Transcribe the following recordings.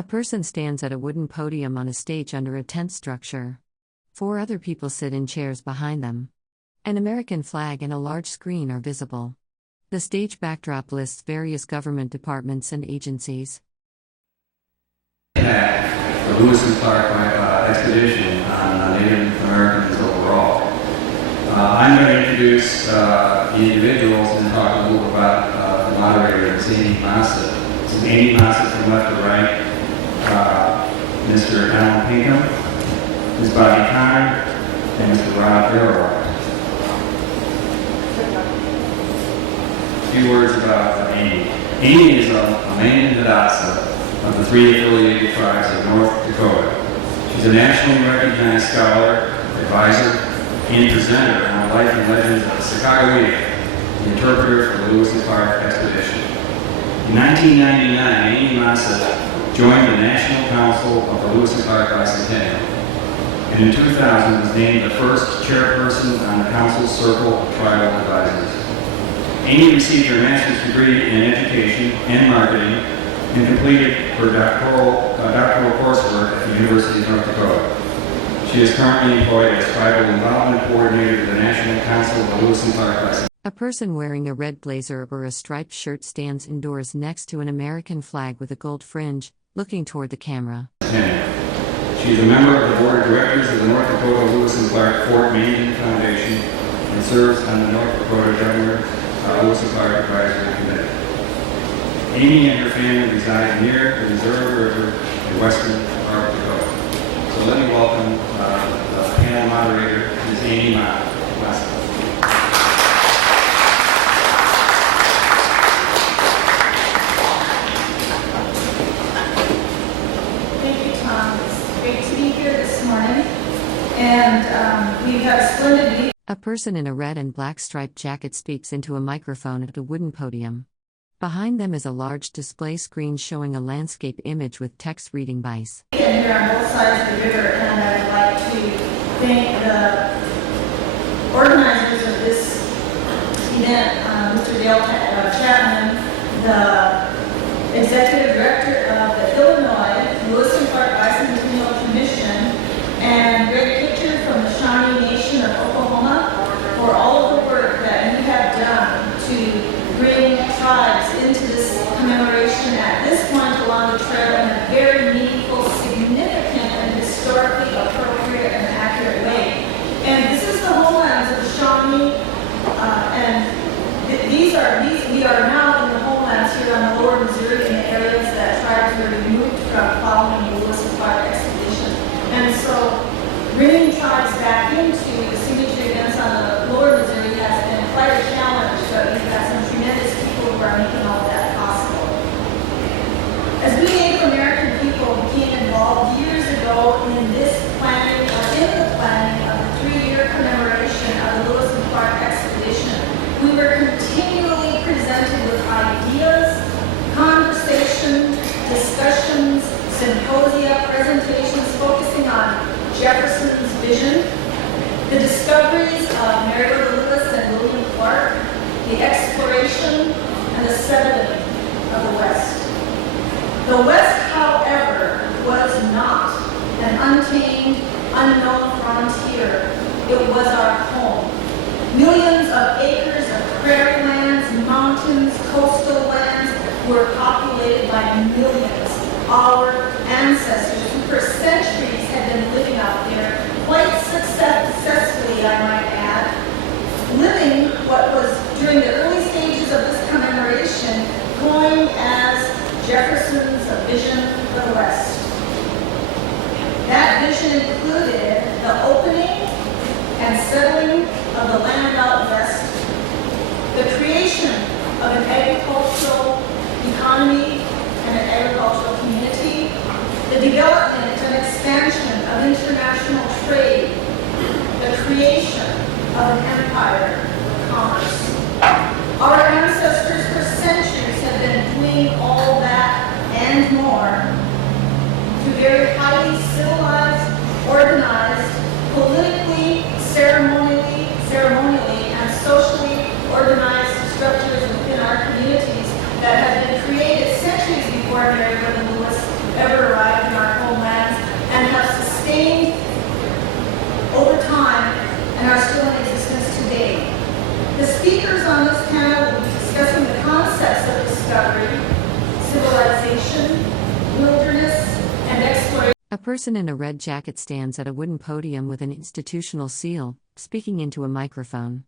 A person stands at a wooden podium on a stage under a tent structure. 4 other people sit in chairs behind them. An American flag and a large screen are visible. The stage backdrop lists various government departments and agencies. The Lewis and Clark expedition on Native Americans overall. I'm going to introduce the individuals and talk a little about the moderator, Amy Massa. This is Amy Massa from left to right, Mr. Alan Pinkham, Ms. Bobby Connor, and Mr. Rob Barrow. A few words about Amy. Amy is a main Hidatsa of the 3 affiliated tribes of North Dakota. She's a nationally recognized scholar, advisor, and presenter on the life and legends of the Sacagawea, the interpreter for the Lewis and Clark expedition. In 1999, Amy Massa joined the National Council of the Lewis and Clark Bicentennial, and in 2000 was named the first chairperson on the Council's Circle of Tribal Advisors. Amy received her master's degree in education and marketing and completed her doctoral coursework at the University of North Dakota. She is currently employed as Tribal Involvement Coordinator to the National Council of the Lewis and Clark Bicentennial. A person wearing a red blazer or a striped shirt stands indoors next to an American flag with a gold fringe, looking toward the camera. She is a member of the Board of Directors of the North Dakota Lewis and Clark Fort Mandan Foundation and serves on the North Dakota Governor Lewis and Clark Advisory Committee. Amy and her family reside near the Missouri River in western North Dakota. So let me welcome the panel moderator, Ms. Amy Massa. Thank you, Tom. It's great to be here this morning. And we have a splendid meeting. A person in a red and black striped jacket speaks into a microphone at a wooden podium. Behind them is a large display screen showing a landscape image with text reading Bice. And here on both sides of the river, and I would like to thank the organizers of this event, Mr. Dale Chapman, the executive director of the Illinois Lewis and Clark Bicentennial Commission, and Greg Kitcher from the Shawnee Nation of Oklahoma for all of the work that you have done to bring tribes into this commemoration at this point along the trail in a very meaningful, significant, and historically appropriate and accurate way. And this is the homelands of the Shawnee, we are now in the homelands here on the lower Missouri in the areas that tribes were removed from following the Lewis and Clark expedition. And so bringing tribes back into the signature events on the lower Missouri has been quite a challenge, but we've got some tremendous people who are making all of that possible. As we Native American people became involved years ago in this planning, in the planning of the 3-year commemoration of the Lewis and Clark expedition, we were continually presented with ideas, conversation, discussions, symposia, presentations focusing on Jefferson's vision, the discoveries of Meriwether Lewis and William Clark, the exploration, and the settling of the West. The West, however, was not an untamed, unknown frontier. It was our home. Millions of acres of prairie lands, mountains, coastal lands were populated by millions. Our ancestors, who for centuries had been living out there, quite successfully, I might add, living what was during the early stages of this commemoration coined as Jefferson's vision for the West. That vision included the opening and settling of the land out west, the creation of an agricultural economy and an agricultural community, the development and expansion of international trade, the creation of an empire of commerce. Our ancestors for centuries have been doing all that person in a red jacket stands at a wooden podium with an institutional seal, speaking into a microphone.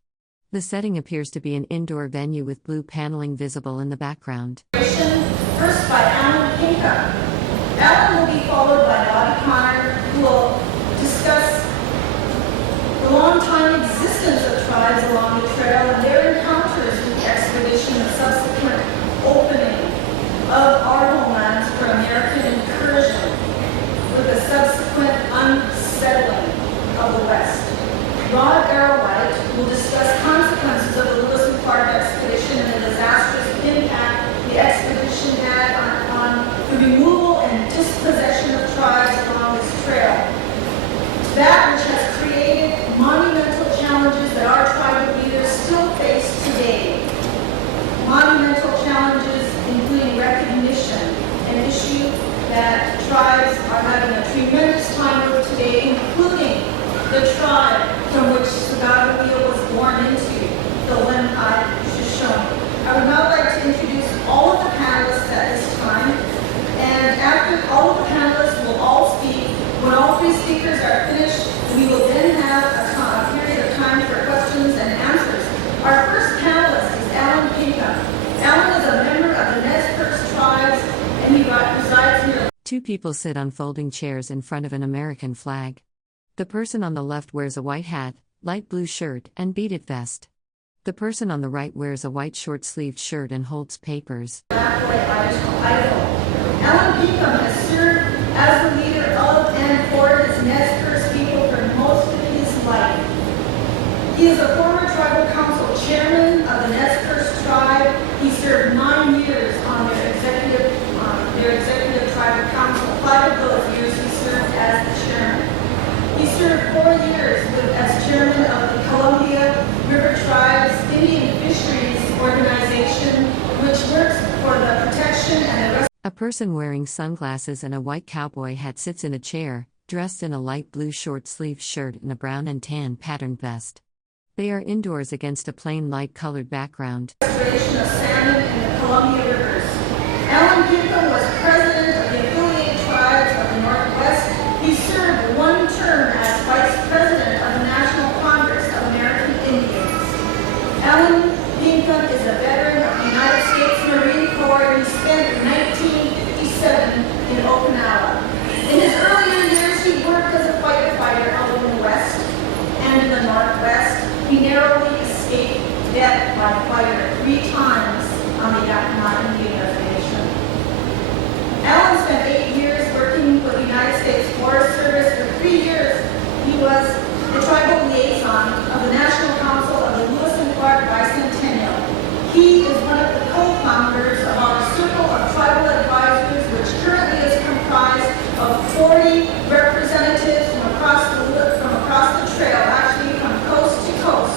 The setting appears to be an indoor venue with blue paneling visible in the background. First by Alan Pinkham. Alan will be followed by Bobby Connor, who will discuss the long-time existence of tribes along the trail and their encounters with the expedition and subsequent opening of our homelands for American incursion, with the subsequent unsettling of the West. Rod Arrowhite will discuss consequences of the Lewis and Clark expedition and the disastrous impact the expedition had on the removal and dispossession of tribes along this trail. That which has created monumental challenges that our tribal leaders still face today. Monumental challenges including recognition, an issue that tribes are having a tremendous time with today, including the tribe from which Sagagalia was born into, the Lemhi Shoshone. I would now like to introduce all of the panelists at this time, and after all of the panelists will all speak, when all three speakers are finished, we will then have a period of time for questions and answers. Our first panelist is Alan Pinkham. Alan is a member of the Nez Perce tribes, and he resides here. Two people sit on folding chairs in front of an American flag. The person on the left wears a white hat, light blue shirt, and beaded vest. The person on the right wears a white short-sleeved shirt and holds papers. Alan Pinkham has served as the leader of and for his Nez Perce people for most of his life. He is a former tribal council chairman of the Nez Perce tribe. He served 9 years on their executive tribal council. 5 of those years he served as the chairman. He served 4 years as chairman of the Columbia River Tribes Indian Fisheries Organization, which works for the protection and the A person wearing sunglasses and a white cowboy hat sits in a chair, dressed in a light blue short-sleeved shirt and a brown and tan patterned vest. They are indoors against a plain light-colored background. Restoration of salmon in the Columbia rivers. Alan Pinkham was president of the affiliated tribes of the Northwest. He served 1 term as vice president of the National Congress of American Indians. Alan Pinkham is a veteran of the United States Marine Corps. He spent 1957 in Okinawa. In his earlier years, he worked as a firefighter out in the West and in the Northwest. He narrowly escaped death by fire 3 times on the Yakima Indian Reservation. Alan spent 8 years working with the United States Forest Service. For 3 years, he was the tribal liaison of the National Council of the Lewis and Clark Bicentennial. He is one of the co-founders of our Circle of Tribal Advisors, which currently is comprised of 40 representatives from across the trail, actually from coast to coast,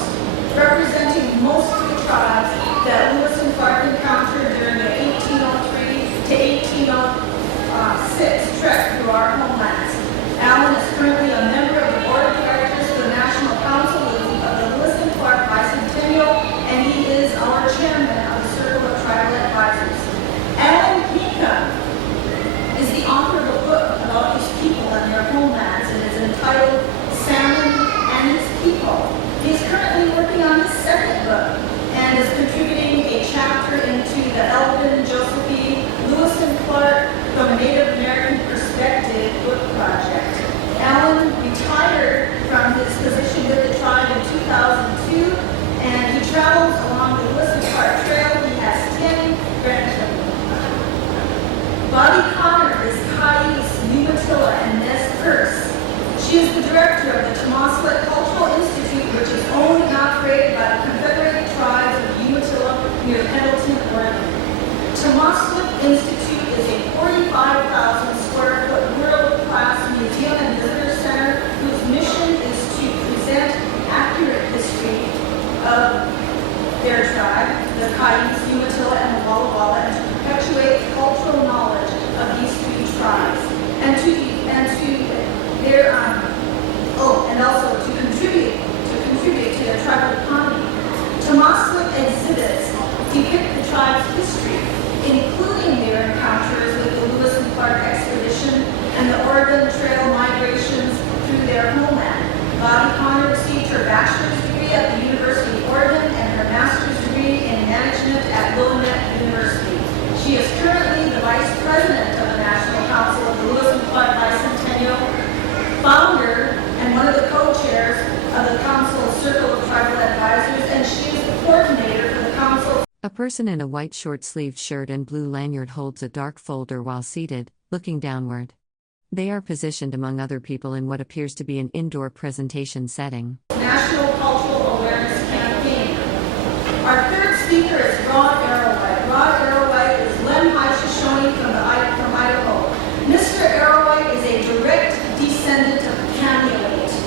representing most of the tribes that Lewis and Clark encountered during the 1803 to 1806 trek through our homelands. Alan is currently a member of the board of directors of the National Council of the Lewis and Clark Bicentennial, and he is our chairman of the Circle of Tribal Advisors. Alan Pinkham is the author of a book about his people and their homelands, and is entitled Salmon and His People. He is currently working on his 2nd book and is contributing a chapter into the Elvin Josephine Lewis and Clark from a Native American Perspective book project. Alan retired from his position with the tribe in 2002, and he travels along the Lewis and Clark Trail. He has 10 grandchildren. Bobby Connor is Cayuse, Umatilla, and Nez Perce. She is the director of the Tomaslet Cultural Institute, which is owned and operated by the Confederated Tribes of Umatilla near Pendleton, Oregon. Tomaslet Institute is a 45,000 square foot world-class museum and visitor center whose mission is to present accurate history of their tribe, the Cayuse, Umatilla, and the Walla Walla, and to perpetuate cultural knowledge of these 3 tribes, and also to contribute to their tribal economy. Tomaslet exhibits depict the tribe's history, including their encounters with the Lewis and Clark expedition and the Oregon Trail person in a white short-sleeved shirt and blue lanyard holds a dark folder while seated, looking downward. They are positioned among other people in what appears to be an indoor presentation setting. National Cultural Awareness Campaign. Our third speaker is Rod Arrowhite. Rod Arrowhite is Lemhi Shoshone from Idaho. Mr. Arrowhite is a direct descendant of Panelists,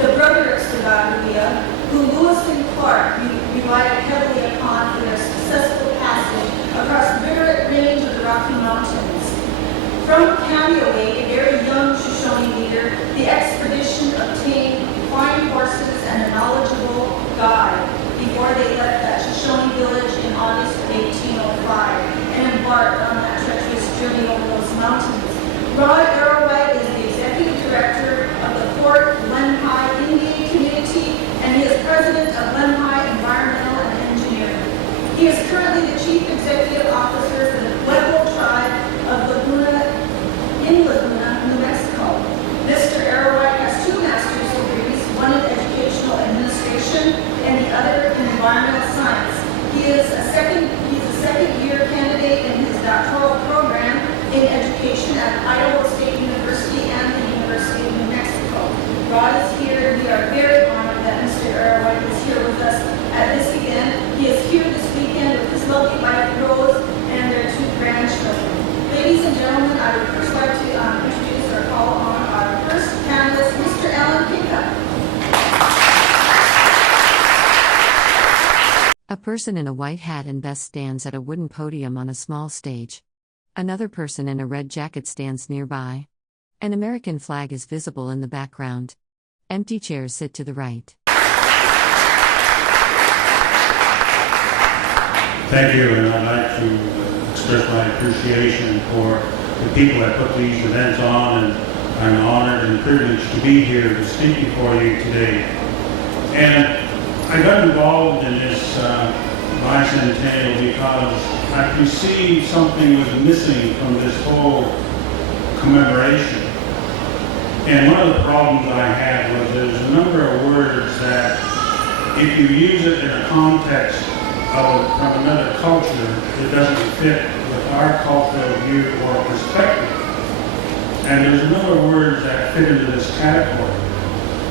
the brother of Sagaguia, who Lewis and Clark relied heavily upon for their successful passage across the rigorous range of the Rocky Mountains. From Panelists, a very young Shoshone leader, the expedition obtained fine horses and a knowledgeable guide before they left that Shoshone village in August of 1805 and embarked on that treacherous journey over those mountains. Rod Arrowhite is the executive director of the Fort Lemhi Indian Community, and he is president of Lemhi Environmental and Engineering. He is currently the chief executive officer for the Pueblo tribe of Laguna, in Laguna, New Mexico. Mr. Arrowhite has 2 master's degrees, one in educational administration and the other in environmental science. He is a second-year candidate in his doctoral program in education at Idaho State University and the University of New Mexico. Rod is here. We are very honored that Mr. Arrowhite is here with us at this event. He is here this weekend with his lovely wife, Rose, and their 2 grandchildren. Ladies and gentlemen, I would first like to introduce or call on our first panelist, Mr. Alan Pickup. A person in a white hat and vest stands at a wooden podium on a small stage. Another person in a red jacket stands nearby. An American flag is visible in the background. Empty chairs sit to the right. Thank you, and I'd like to express my appreciation for the people that put these events on, and I'm honored and privileged to be here to speak before you today. And I got involved in this bicentennial because I perceived something was missing from this whole commemoration. And one of the problems I had was there's a number of words that if you use it in a context from another culture, it doesn't fit with our cultural view or perspective. And there's a number of words that fit into this category.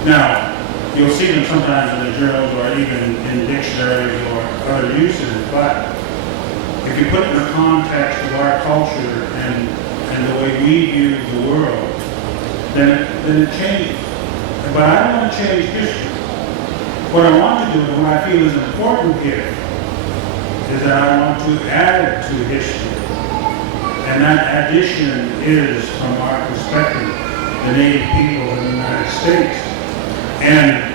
Now, you'll see them sometimes in the journals or even in dictionaries or other uses, but if you put it in the context of our culture and the way we view the world, then it changes. But I don't want to change history. What I want to do and what I feel is important here is that I want to add to history. And that addition is, from our perspective, the native people in the United States. And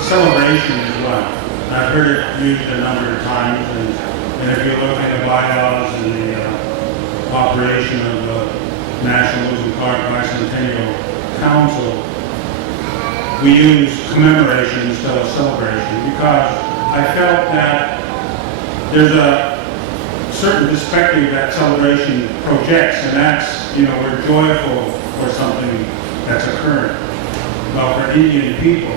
celebration is one. I've heard it used a number of times, and if you look at the bylaws and the operation of the National Lewis Clark Bicentennial Council, we use commemoration instead of celebration because I felt that there's a certain perspective that celebration projects, and that's, we're joyful for something that's occurring. Well, for Indian people,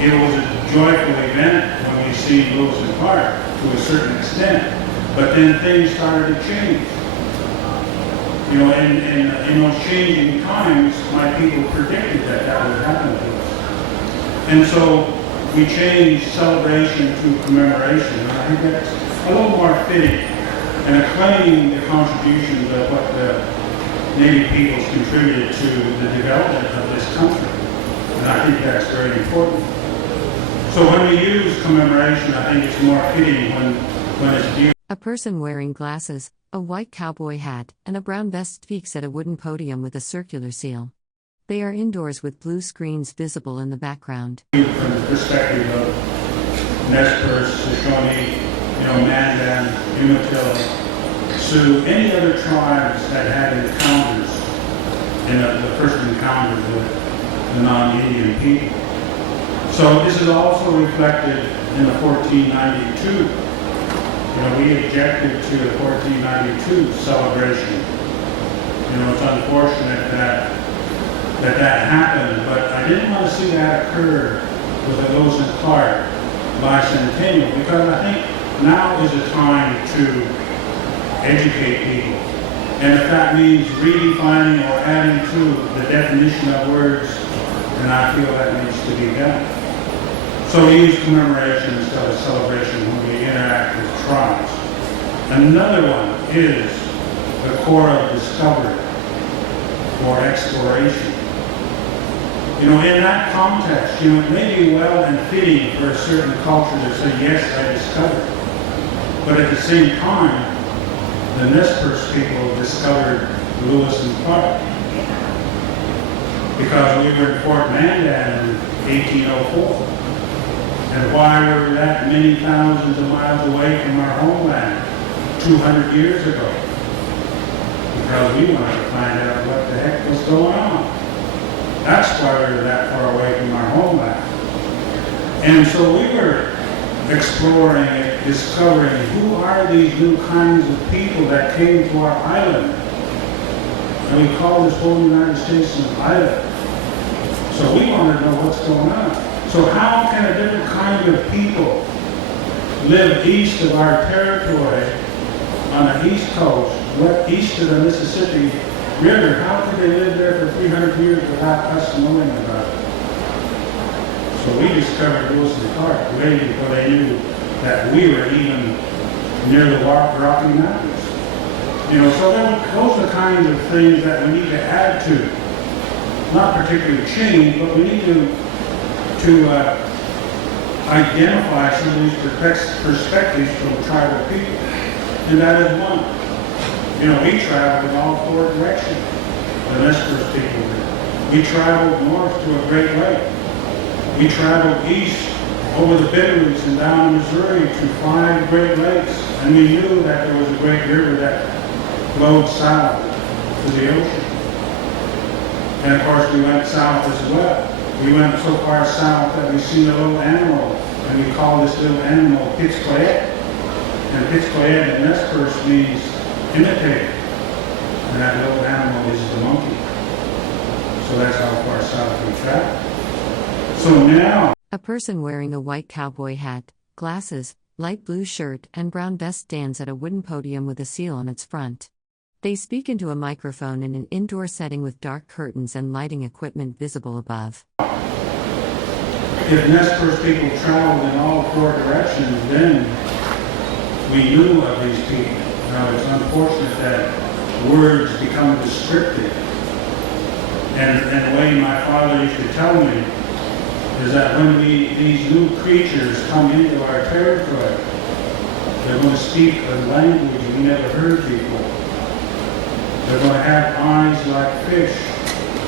it was a joyful event when we see Lewis and Clark to a certain extent, but then things started to change. In those changing times, my people predicted that would happen to us. And so we changed celebration to commemoration, and I think that's a little more fitting and acclaiming the contributions of what the Native peoples contributed to the development of this country. And I think that's very important. So when we use commemoration, I think it's more fitting when it's viewed. A person wearing glasses, a white cowboy hat, and a brown vest speaks at a wooden podium with a circular seal. They are indoors with blue screens visible in the background. From the perspective of Nez Perce, Shoshone, Mandan, Umatilla, Sioux, any other tribes that had encounters, in the first encounters with the non-Indian people. So this is also reflected in the 1492. We objected to the 1492 celebration. It's unfortunate that happened, but I didn't want to see that occur with the Lewis and Clark Bicentennial because I think now is a time to educate people. And if that means redefining or adding to the definition of words, then I feel that needs to be done. So we use commemoration instead of celebration when we interact with tribes. Another one is the core of discovery or exploration. You know, in that context, you know, it may be well and fitting for a certain culture to say, yes, I discovered. But at the same time, the Nez Perce people discovered Lewis and Clark. Because we were in Fort Mandan in 1804. And why were we that many thousands of miles away from our homeland 200 years ago? Because we wanted to find out what the heck was going on. That's why we were that far away from our homeland. And so we were exploring it, discovering who are these new kinds of people that came to our island. And we call this whole United States an island. So we want to know what's going on. So how can a different kind of people live east of our territory on the east coast, east of the Mississippi River? How could they live there for 300 years without us knowing about it? So we discovered Lewis and Clark way before they knew that we were even near the Rocky Mountains. You know, so those are the kinds of things that we need to add to. Not particularly change, but we need to identify some of these perspectives from tribal people. And that is one. You know, we traveled in all four directions, the Nez Perce people did. We traveled north to a Great Lake. We traveled east over the Bitterroots and down Missouri to 5 Great Lakes. And we knew that there was a great river that flowed south to the ocean. And of course we went south as well. We went so far south that we seen a little animal, and we call this little animal Pitskoyet. And Pitskoyet in Nez Perce means imitator. And that little animal is the monkey. So that's how far south we traveled. So now, a person wearing a white cowboy hat, glasses, light blue shirt, and brown vest stands at a wooden podium with a seal on its front. They speak into a microphone in an indoor setting with dark curtains and lighting equipment visible above. If Nez Perce people traveled in all four directions, then we knew of these people. Now it's unfortunate that words become descriptive. And the way my father used to tell me is that when these new creatures come into our territory, they're going to speak a language we never heard before. They're going to have eyes like fish.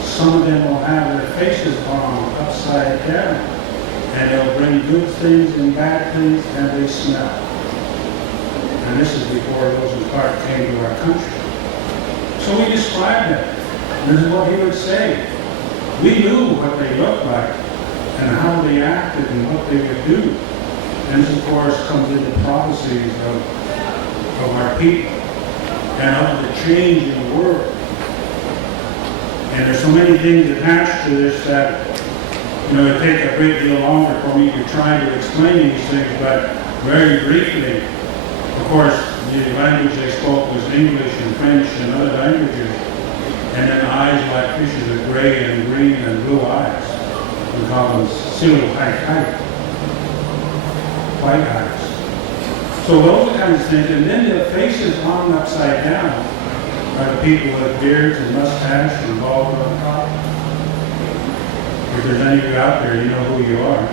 Some of them will have their faces palmed upside down. And they'll bring good things and bad things, and they smell. And this is before Lewis and Clark came to our country. So we described them. This is what he would say. We knew what they looked like and how they acted and what they would do. And this, of course, comes into prophecies of our people and of the change in the world. And there's so many things attached to this that, you know, it takes a great deal longer for me to try to explain these things, but very briefly, of course, the language they spoke was English and French and other languages. And then eyes like fishes are gray and green and blue eyes. We call them silhouette, white eyes. So those are kinds of things. And then the faces hung upside down are the people with beards and mustache and bald on top. If there's any of you out there, you know who you are.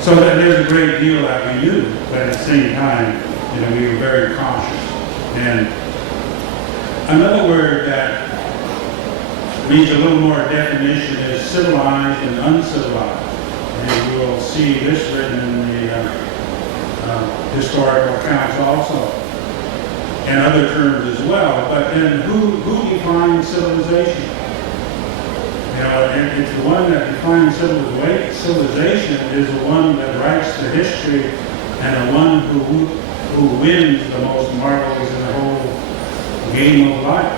So that there's a great deal that we knew, but at the same time, you know, we were very cautious. And another word that needs a little more definition is civilized and uncivilized. And you will see this written in the historical accounts also, and other terms as well. But then who defines civilization? You know, and it's the one that defines civilization is the one that writes the history and the one who wins the most marbles in the whole game of life.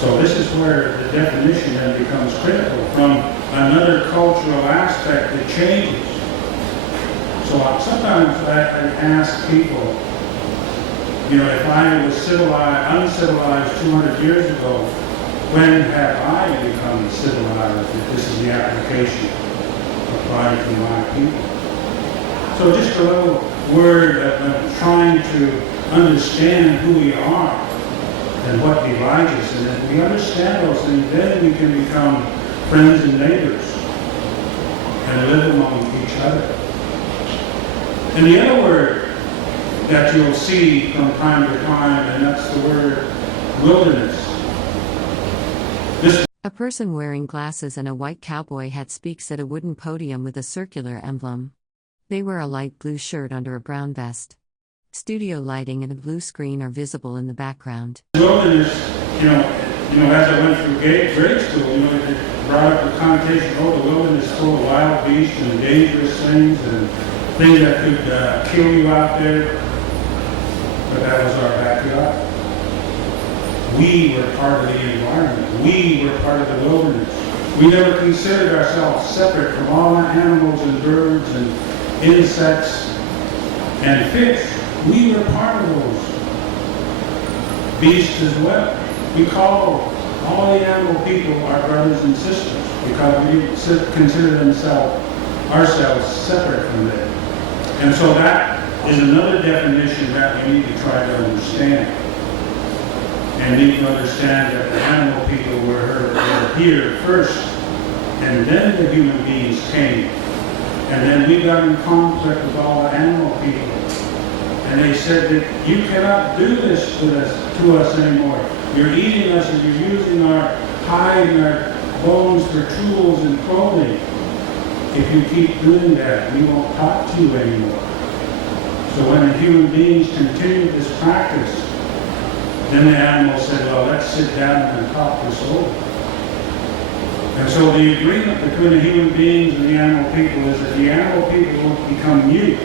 So this is where the definition then becomes critical from another cultural aspect that changes. So sometimes I ask people, you know, if I was uncivilized 200 years ago, when have I become civilized? If this is the application applied to my people. So just a little word of trying to understand who we are and what divides us. And if we understand those things, then we can become friends and neighbors and live among each other. And the other word that you'll see from time to time, and that's the word wilderness. A person wearing glasses and a white cowboy hat speaks at a wooden podium with a circular emblem. They wear a light blue shirt under a brown vest. Studio lighting and a blue screen are visible in the background. Wilderness, as I went through grade school, it brought up the connotation, the wilderness is full of wild beasts and dangerous things and things that could kill you out there. But that was our backyard. We were part of the environment. We were part of the wilderness. We never considered ourselves separate from all the animals and birds and insects and fish. We were part of those beasts as well. We call all the animal people our brothers and sisters because we consider ourselves separate from them. And so that is another definition that we need to try to understand. And need to understand that the animal people were here first, and then the human beings came. And then we got in conflict with all the animal people. And they said that you cannot do this to us anymore. You're eating us and you're using our hide and our bones for tools and clothing. If you keep doing that, we won't talk to you anymore. So when the human beings continued this practice, then the animals said, well, let's sit down and talk this over. And so the agreement between the human beings and the animal people is that the animal people will become mute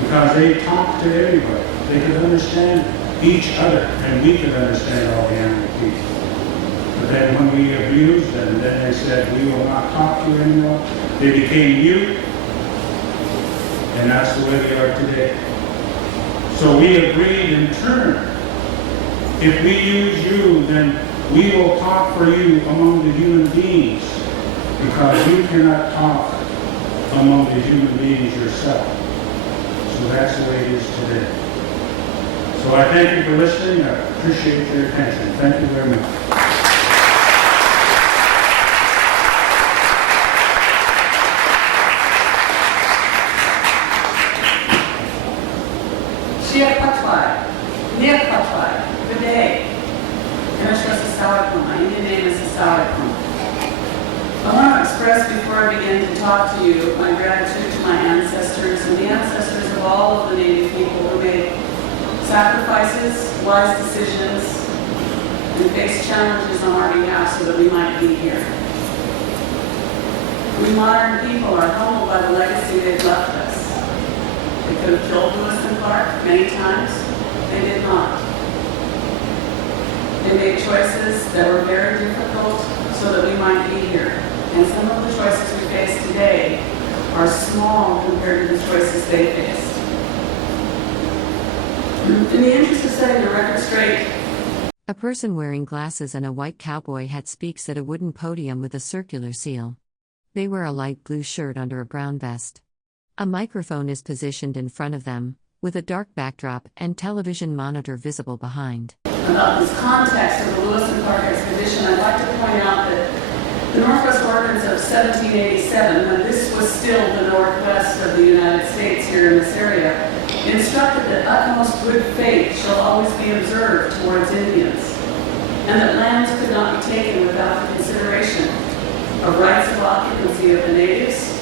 because they talk to everybody. They could understand each other, and we could understand all the animal people. But then when we abused them, then they said, we will not talk to you anymore. They became mute, and that's the way they are today. So we agreed in turn. If we use you, then we will talk for you among the human beings, because you cannot talk among the human beings yourself. So that's the way it is today. So I thank you for listening. I appreciate your attention. Thank you very much. Good day. My Indian name is Sasawakun. I want to express before I begin to talk to you my gratitude to my ancestors and the ancestors of all of the Native people who made sacrifices, wise decisions, and faced challenges on our behalf so that we might be here. We modern people are humbled by the legacy they've left us. They could have killed Lewis and Clark many times. They did not. They made choices that were very difficult so that we might be here. And some of the choices we face today are small compared to the choices they faced. In the interest of setting the record straight, a person wearing glasses and a white cowboy hat speaks at a wooden podium with a circular seal. They wear a light blue shirt under a brown vest. A microphone is positioned in front of them, with a dark backdrop and television monitor visible behind. About this context of the Lewis and Clark expedition, I'd like to point out that the Northwest Ordinance of 1787, when this was still the northwest of the United States here in this area, instructed that utmost good faith shall always be observed towards Indians, and that lands could not be taken without the consideration of rights of occupancy of the natives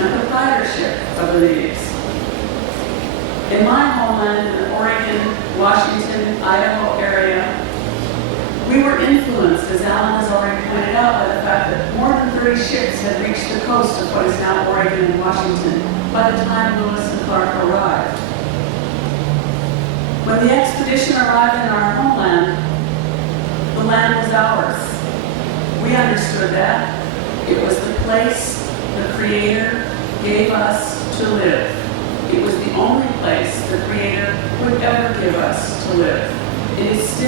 and proprietorship of the natives. In my homeland, in the Oregon, Washington, Idaho area, we were influenced, as Alan has already pointed out, by the fact that more than 30 ships had reached the coast of what is now Oregon and Washington by the time Lewis and Clark arrived. When the expedition arrived in our homeland, the land was ours. We understood that. It was the place the Creator gave us to live.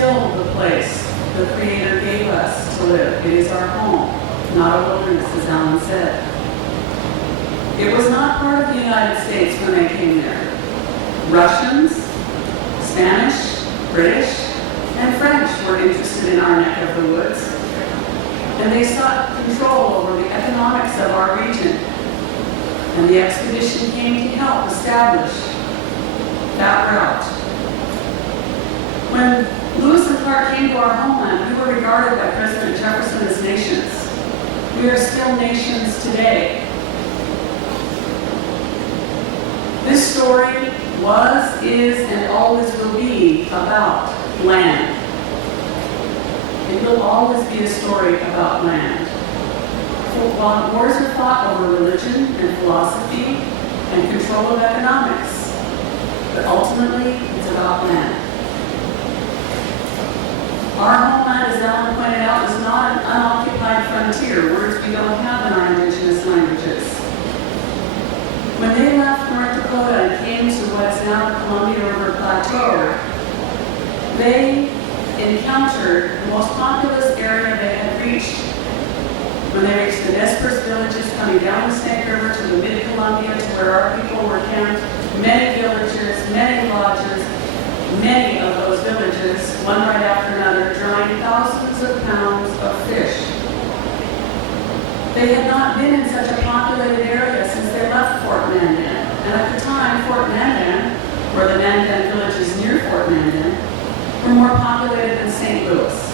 still the place the Creator gave us to live. It is our home, not a wilderness, as Alan said. It was not part of the United States when they came there. Russians, Spanish, British, and French were interested in our neck of the woods, and they sought control over the economics of our region. And the expedition came to help establish that route. When Lewis and Clark came to our homeland, we were regarded by President Jefferson as nations. We are still nations today. This story was, is, and always will be about land. It will always be a story about land. While wars are fought over religion and philosophy and control of economics, but ultimately it's about land. Our homeland, as Alan pointed out, is not an unoccupied frontier, words we don't have in our indigenous languages. When they left North Dakota and came to what is now the Columbia River Plateau, they encountered the most populous area they had reached. When they reached the Nez Perce villages coming down the Snake River to the mid-Columbia to where our people were camped, many villagers, many lodges, many of those villages, one right after another, drying thousands of pounds of fish. They had not been in such a populated area since they left Fort Mandan. And at the time, Fort Mandan, or the Mandan villages near Fort Mandan, were more populated than St. Louis.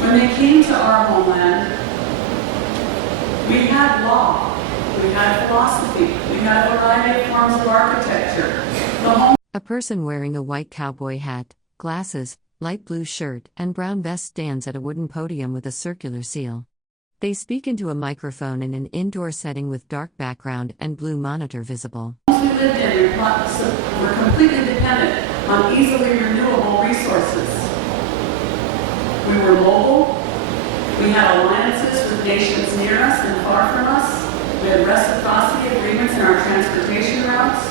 When they came to our homeland, we had law, we had philosophy, we had a variety of forms of architecture. A person wearing a white cowboy hat, glasses, light blue shirt, and brown vest stands at a wooden podium with a circular seal. They speak into a microphone in an indoor setting with dark background and blue monitor visible. We lived in were completely dependent on easily renewable resources. We were mobile. We had alliances with nations near us and far from us. We had reciprocity agreements in our transportation routes.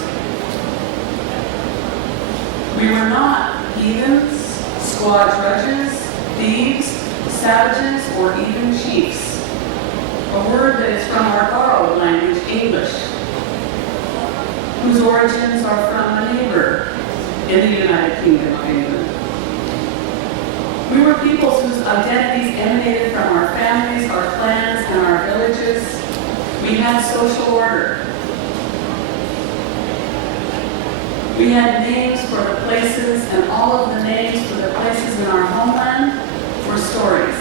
We were not heathens, squaw drudges, thieves, savages, or even chiefs. A word that is from our borrowed language, English, whose origins are from a neighbor in the United Kingdom of England. We were peoples whose identities emanated from our families, our clans, and our villages. We had social order. We had names for the places, and all of the names for the places in our homeland were stories.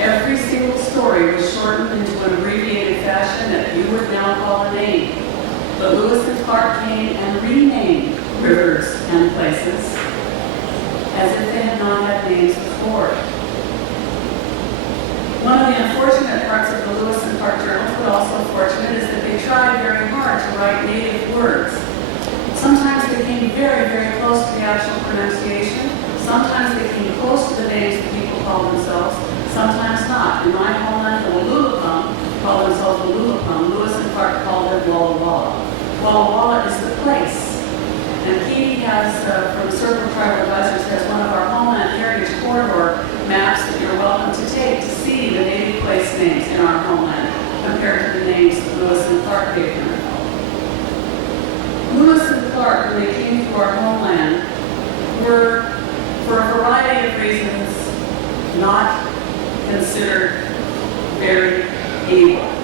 Every single story was shortened into an abbreviated fashion that you would now call a name. But Lewis and Clark came and renamed rivers and places as if they had not had names before. One of the unfortunate parts of the Lewis and Clark journals, but also fortunate, is that they tried very hard to write native words. Sometimes they came very, very close to the actual pronunciation. Sometimes they came close to the names that people called themselves. Sometimes not. In my homeland, the Walulapum called themselves Walulapum. Lewis and Clark called it Walla Walla. Walla Walla is the place. And Katie has, from Circle Tribal Advisors, has one of our homeland heritage corridor maps that you're welcome to take to see the native place names in our homeland compared to the names that Lewis and Clark gave them. Lewis and Clark, when they came to our homeland, were, for a variety of reasons, not considered very able.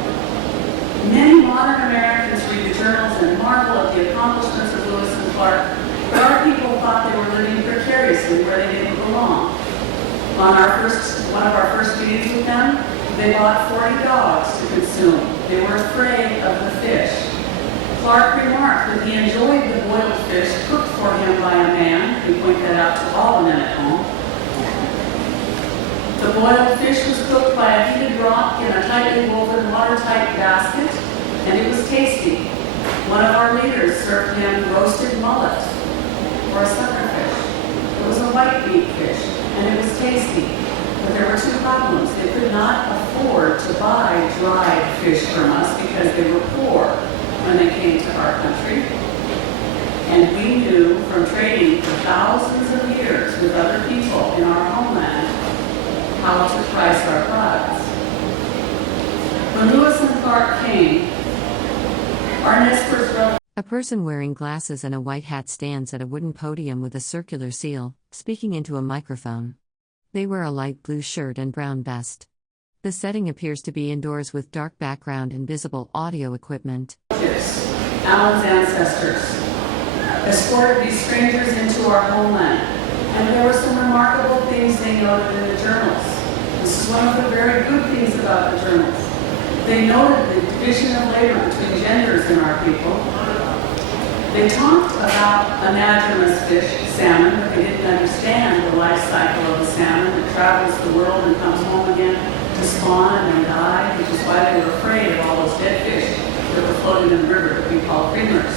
Many modern Americans read the journals and marvel at the accomplishments of Lewis and Clark, but our people thought they were living precariously where they didn't belong. On one of our first meetings with them, they bought 40 dogs to consume. They were afraid of the fish. Clark remarked that he enjoyed the boiled fish cooked for him by a man. We point that out to all the men at home. The boiled fish was cooked by a heated rock in a tightly woven, watertight basket, and it was tasty. One of our leaders served him roasted mullet or a sucker fish. It was a white meat fish, and it was tasty. But there were two problems. They could not afford to buy dried fish from us because they were poor when they came to our country. And we knew from trading for thousands of years with other people in our homeland how to price our products. When Lewis and Clark came, our Nez Perce. A person wearing glasses and a white hat stands at a wooden podium with a circular seal, speaking into a microphone. They wear a light blue shirt and brown vest. The setting appears to be indoors with dark background and visible audio equipment. Alan's ancestors escorted these strangers into our homeland, and there were some remarkable things they noted in the journals. This is one of the very good things about the journals. They noted the division of labor between genders in our people. They talked about anadromous fish, salmon, but they didn't understand the life cycle of the salmon that travels the world and comes home again to spawn and then die, which is why they were afraid of all those dead fish that were floating in the river that we call creamers.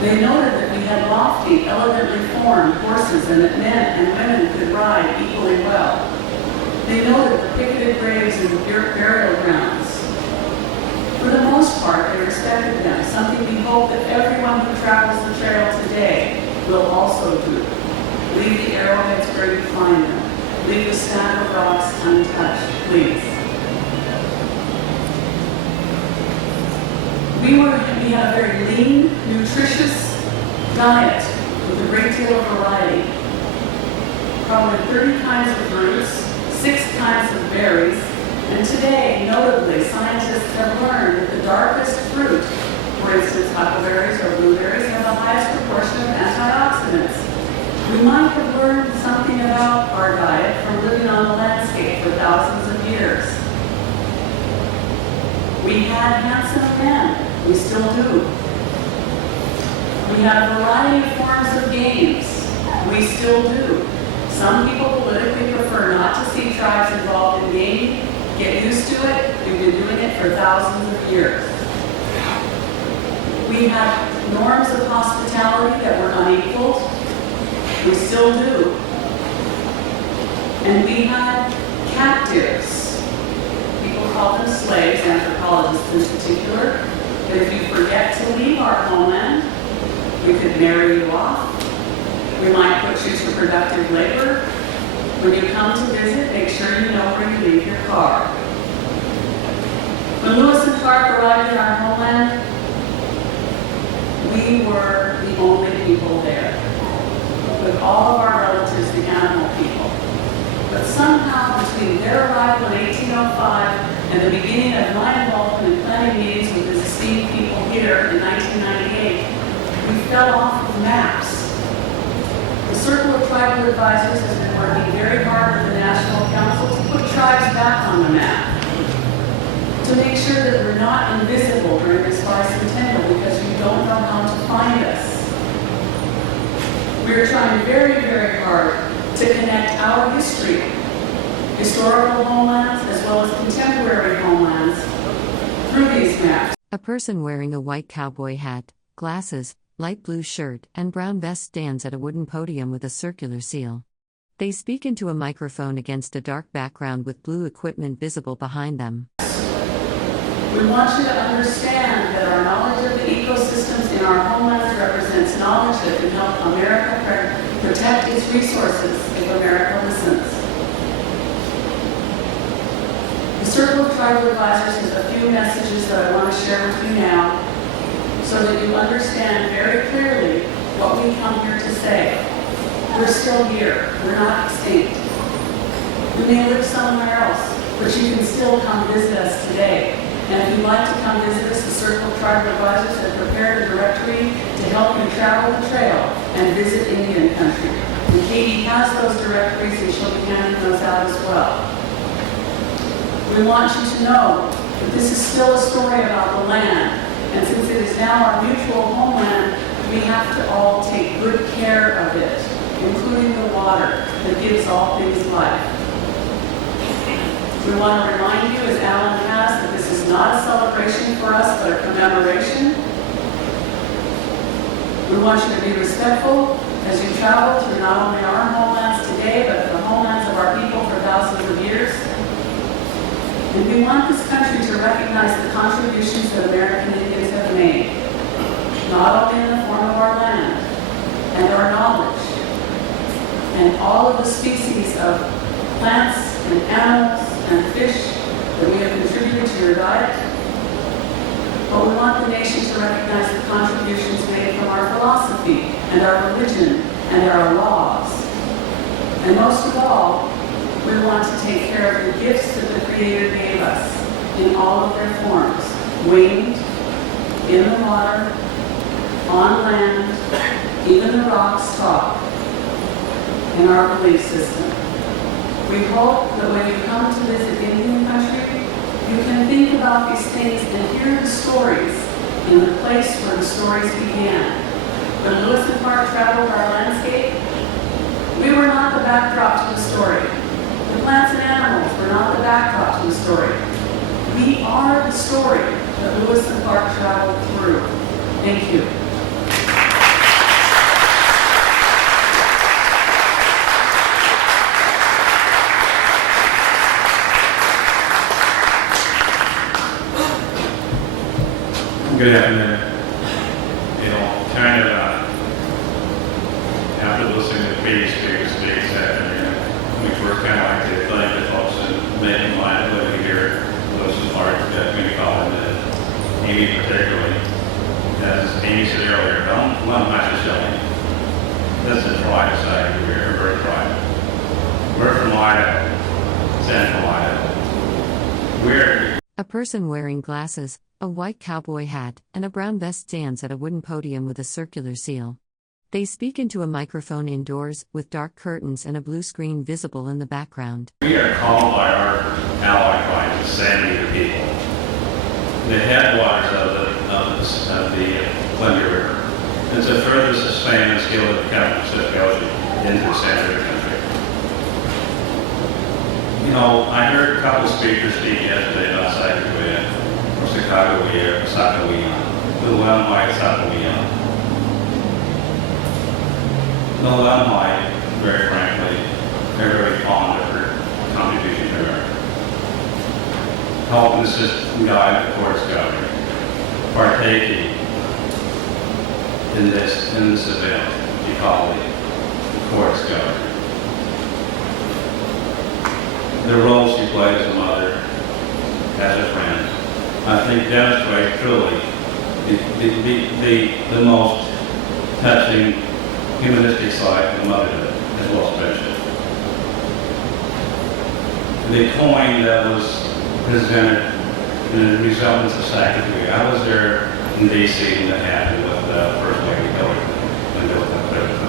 They noted that we had lofty, elegantly formed horses and that men and women could ride equally well. They noted the picketed graves and burial grounds. For the most part, they respected them, something we hope that everyone who travels the trail today will also do. Leave the arrowheads where you find them. Leave the stack of rocks untouched, please. We had a very lean, nutritious diet with a great deal of variety. Probably 30 kinds of fruits, 6 kinds of berries, and today, notably, scientists have learned that the darkest fruit, for instance, huckleberries or blueberries, have the highest proportion of antioxidants. We might have learned something about our diet from living on the landscape for thousands of years. We had handsome men. We still do. We had a variety of forms of games. We still do. Some people politically prefer not to see tribes involved in game. Get used to it. We've been doing it for thousands of years. We had norms of hospitality that were unequaled. We still do. And we had captives. People call them slaves, anthropologists in particular. But if you forget to leave our homeland, we could marry you off. We might put you to productive labor. When you come to visit, make sure you know where you leave your car. When Lewis and Clark arrived in our homeland, we were the only people there, with all of our relatives, the animal people. But somehow, between their arrival in 1805 and the beginning of my involvement in planning meetings with the esteemed people here in 1998, we fell off of maps. The Circle of Tribal Advisors has been working very hard with the National Council to put tribes back on the map, to make sure that we're not invisible during this bicentennial because you don't know how to find us. We're trying very, very hard to connect our history, historical homelands as well as contemporary homelands, through these maps. A person wearing a white cowboy hat, glasses, light blue shirt, and brown vest stands at a wooden podium with a circular seal. They speak into a microphone against a dark background with blue equipment visible behind them. We want you to understand that our knowledge of the ecosystems in our homelands represents knowledge that can help America protect its resources if America listens. The Circle of Tribal Advisors has a few messages that I want to share with you now, so that you understand very clearly what we come here to say. We're still here. We're not extinct. We may live somewhere else, but you can still come visit us today. And if you'd like to come visit us, the Circle of Tribal Advisors has prepared a directory to help you travel the trail and visit Indian country. And Katie has those directories, and she'll be handing those out as well. We want you to know that this is still a story about the land. And since it is now our mutual homeland, we have to all take good care of it, including the water that gives all things life. We want to remind you, as Alan has, that this is not a celebration for us, but a commemoration. We want you to be respectful as you travel through not only our homelands today, but the homelands of our people for thousands of years. And we want this country to recognize the contributions that American Indians have made, not only in the form of our land and our knowledge, and all of the species of plants and animals and fish that we have contributed to your diet, but we want the nation to recognize the contributions made from our philosophy and our religion and our laws. And most of all, we want to take care of the gifts that the Creator gave us in all of their forms: winged, in the water, on land, even the rocks talk, in our belief system. We hope that when you come to visit Indian country, you can think about these things and hear the stories in the place where the stories began. When Lewis and Clark traveled our landscape, we were not the backdrop to the story. The plants and animals were not the backdrop to the story. We are the story that Lewis and Clark traveled through. Thank you. Good afternoon. Kind of after listening to the previous speakers speak this afternoon, we were kind of like to thank the folks that made in mind of living here, those who are community college, and Amy particularly. As Amy said earlier, don't let them match Shoshone. This is tribe society here, we're a tribe. We're from Idaho, central Idaho. A person wearing glasses, a white cowboy hat, and a brown vest stands at a wooden podium with a circular seal. They speak into a microphone indoors, with dark curtains and a blue screen visible in the background. We are called by our ally tribes the Sand people. The headwaters of the Columbia River. It's a further sustain and scale of the Pacific Ocean into the Sand country. You know, I heard a couple of speakers speak yesterday about Sacagawea, or Sacagawea, or Sacagawea, the Lamai Sacagawea. The Lamai, very frankly, they're very fond of her contribution to America. Helping assist and guide the court's government, partaking in this event, we call it the court's government. The role she played as a mother, as a friend, I think demonstrates truly the most touching humanistic side of motherhood as well as friendship. The coin that was presented in the resemblance of Sacagawea. I was there in D.C. when that happened with First Lady Hillary and Bill Clinton.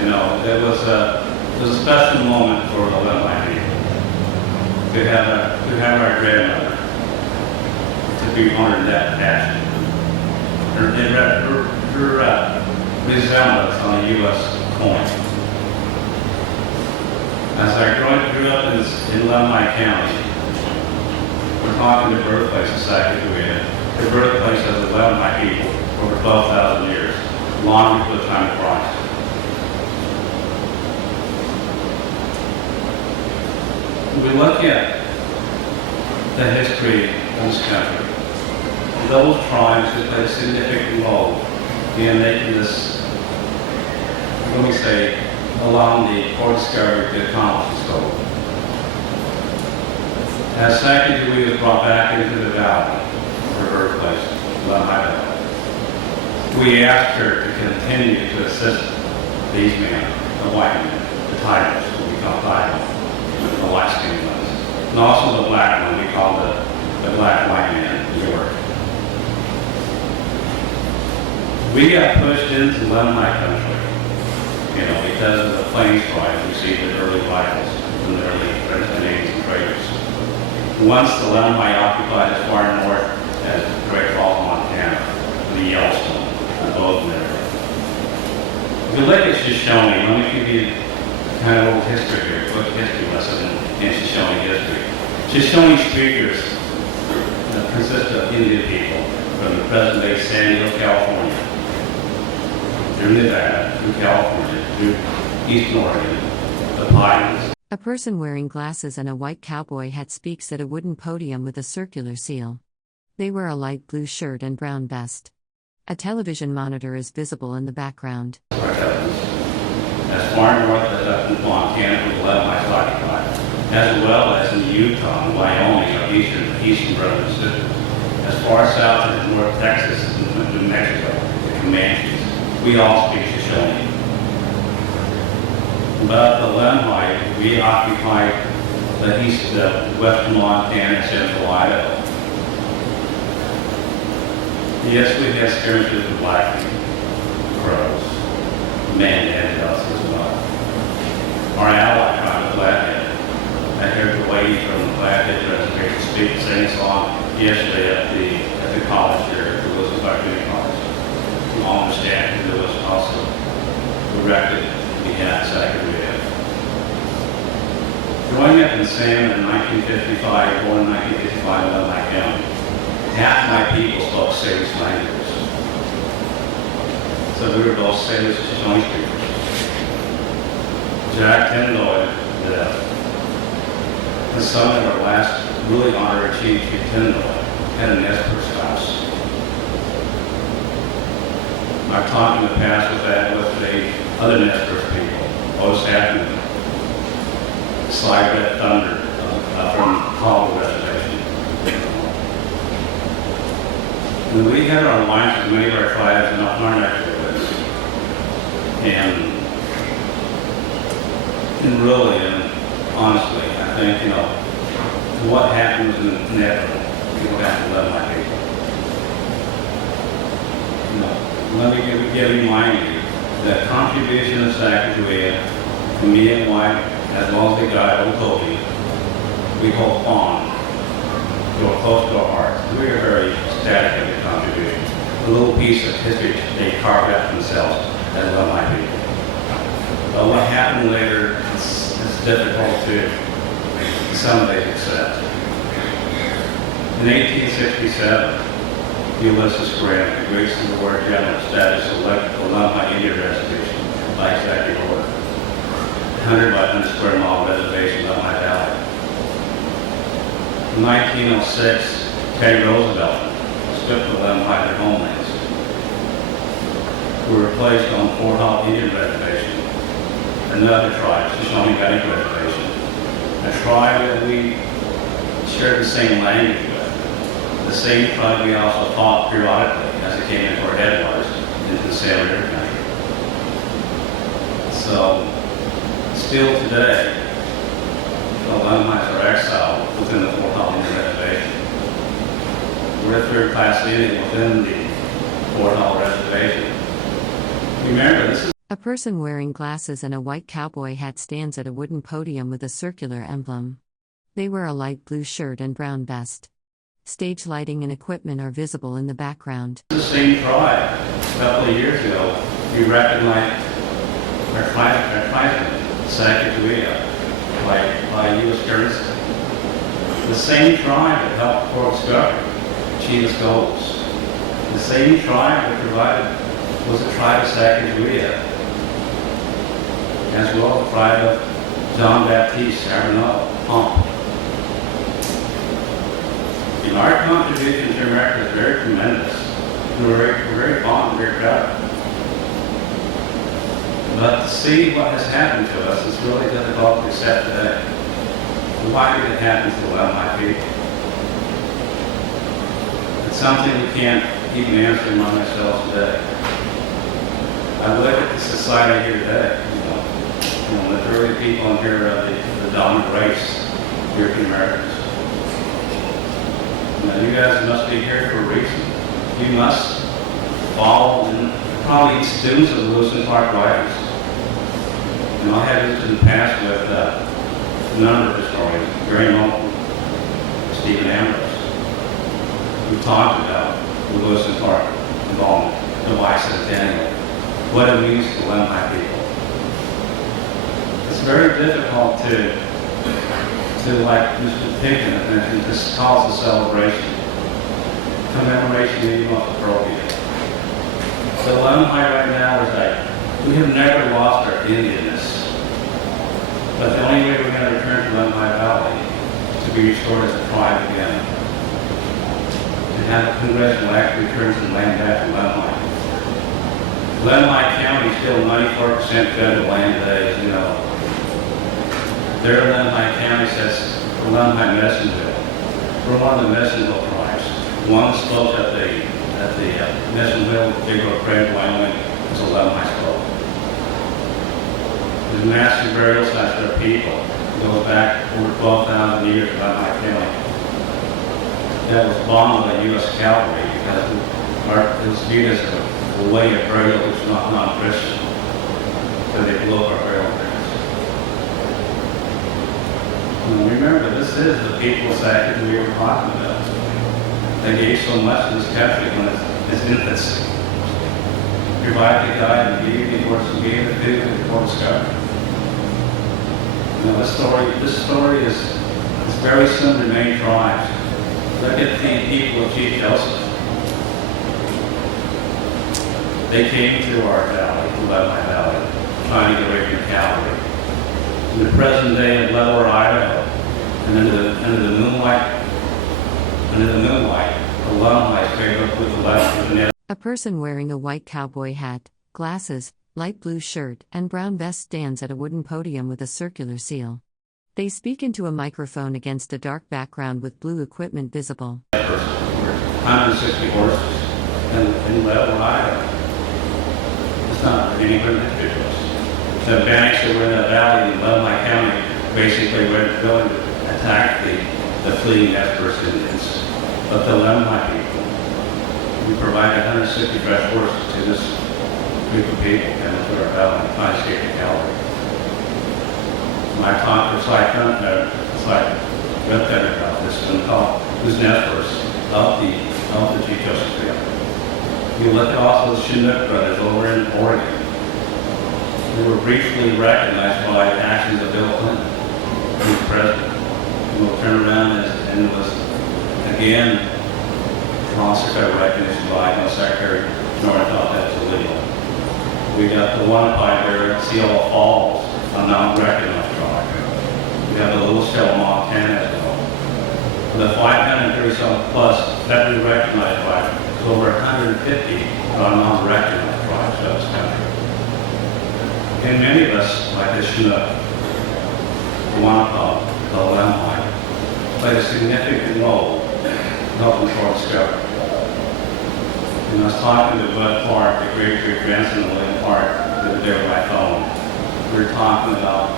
You know, it was a special moment for the Lamai people to have our grandmother to be honored in that fashion. Her resemblance on a U.S. coin. As I grew up in Lamai County, we're talking the birthplace of Sacagawea, the birthplace of the Lamai people for over 12,000 years, long before the time of Christ. We look at the history of this country. Those tribes have played a significant role in making this, let me say, allowing the court discovery to accomplish its goal. As Sacagawea was brought back into the valley, her birthplace, Lamai Valley, we asked her to continue to assist these men, the white men, the titles, what we call titles, the light-skinned ones, and also the black one, we call the black white man in New York. We got pushed into Lamai country, because of the plains tribes received the early rifles from the early Canadians and traders. Once the Lamai occupied as far north as Great Falls, Montana, and the Yellowstone, and both there. If you look at Shoshone, let me give you kind of a little history here, a quick history lesson in Shoshone history. Shoshone speakers consist of Indian people from the present-day San Diego, California, through Nevada, through California, through Eastern Oregon, the Pines. A person wearing glasses and a white cowboy hat speaks at a wooden podium with a circular seal. They wear a light blue shirt and brown vest. A television monitor is visible in the background. Our cousins, as far north as up in Montana, where the Lamanites occupied, as well as in Utah and Wyoming, our eastern brothers and sisters, as far south as North Texas and New Mexico, the Comanches. We all speak Shoshone. But the Lamanites, we occupied the east of western Montana and central Idaho. Yes, we've had skirmishes with Blackfeet, Crows, Mandeville as well. Our ally tribe, the Flathead, I heard the lady from the Flathead Reservation speak the same song yesterday at the college here, at the Lewis Clark Bicentennial College. From all understanding, there was also erected behalf Sacagawea. Growing up in Salmon in 1955, born in 1955 in Lamanite County, half my people spoke Salish languages. So we were both Salish and Shoshone speakers. Jack Tyndall, the son of our last really honored chief, Chief Tyndall, had a Nez Perce house. I've talked in the past with the other Nez Perce people, Otis Avenue, Sly Red Thunder from Hollow Reservation. And we had our alliance with many of our tribes in our neck of this. And really, and honestly, I think, what happens in Never, people have to love my people. Let me remind you that contribution of Sacagawea, to me and White, as well as the guy who told me, we hold on, go close to our hearts. We are very ecstatic of the contribution. A little piece of history they carved out themselves as well my people. But what happened later is difficult to somebody accept. In 1867, Ulysses Grant, the great Civil War general, established a Lamanite Indian reservation by executive order. 100 by 100 square mile reservation in Lamanite Valley. In 1906, Teddy Roosevelt stripped the Lamanites their homelands. We were placed on Fort Hall Indian Reservation, another tribe, Shoshone-Bannock Reservation, a tribe that we shared the same language with. The same tribe we also fought periodically as it came into our headwaters into the Salmon River country. So, still today, the Lamanites are exiled within the Fort Hall Indian Reservation. We're a third-class Indian within the Fort Hall Reservation. Remember, this is A person wearing glasses and a white cowboy hat stands at a wooden podium with a circular emblem. They wear a light blue shirt and brown vest. Stage lighting and equipment are visible in the background. the same tribe. A couple of years ago, we recognized our tribesmen, Sacagawea, by U.S. currency. The same tribe that helped Fort Scott achieve its goals. The same tribe that provided was the tribe of Sacagawea, as well as the tribe of John Baptiste Arnaud. And our contribution to America is very tremendous. We're very fond and very proud. But to see what has happened to us is really difficult to accept today. Why did it happen to the Lamanite people? It's something we can't even answer among ourselves today. I look at the society here today. The majority of people in here are the dominant race, European Americans. Now, you guys must be here for a reason. You must follow and probably students of the Lewis Clark writers. And I have this in the past with a number of historians, Gary Moulton, Stephen Ambrose, who talked about the Lewis Clark involvement, the Bicentennial, what it means to Lamanite people. It's very difficult to like Mr. Pickens mentioned, this calls a celebration. Commemoration may be most appropriate. The Lamanite right now is like, we have never lost our Indianness. But the only way we're going to return to Lamanite Valley is to be restored as a tribe again. To have a congressional act return some land back to Lemhi. Lemhi County is still 94% federal land today, as you know. Their Lemhi County says Lemhi Medicine-ville. We're one of the Medicine-ville tribes. One slope at the Medicine-ville, Big Oak Craig, Wyoming, is a Lemhi slope. There's massive burial sites for our people. It goes back over 12,000 years in Lemhi County. That was bombed by the U.S. cavalry because it was viewed as a way of burial which was not non-Christian. So they blew up our burial grounds. And remember, this is the people's act that we were talking about. They gave so much to this country when its infancy. Provide the guide and gave the horse and gave the pig to the horse government. You know, this story is very similar to many tribes. Look at the people of Chief Joseph. They came to our valley, the Lemhi Valley, trying to get away from the cavalry. In the present day of Leavenworth, Idaho, and under the moonlight, the Lemhi paired up with the Lemhi. A person wearing a white cowboy hat, glasses, light blue shirt, and brown vest stands at a wooden podium with a circular seal. They speak into a microphone against a dark background with blue equipment visible. 160 horses in Leavenworth, Idaho. It's not any good history to us. The Bannock that were in that valley in Lemhi County basically were going to attack the fleeing Nez Perce Indians. But the Lemhi people, we provide 160 fresh horses to this group of people coming through our valley and trying to escape the cavalry. When I talked to Red about this, and called who's Nez Perce of the Chief Joseph Valley. You look at also the Chinook brothers over in Oregon. They were briefly recognized by the actions of Bill Clinton, who was president. And we'll turn around and was again lost their recognition by Secretary North thought that was illegal. We got the Umatilla there at Seattle Falls, a non-recognized tribe. We have the Lewis Clark Montana as well. The 537 plus federally recognized tribes, there's over 150 are non-recognized tribes of this country. And many of us, like the Chinook, the Umatilla, the Lemhi, played a significant role in helping toward discovery. And I was talking to Bud Clark, the great grandson of William Clark, the other day with my phone. We were talking about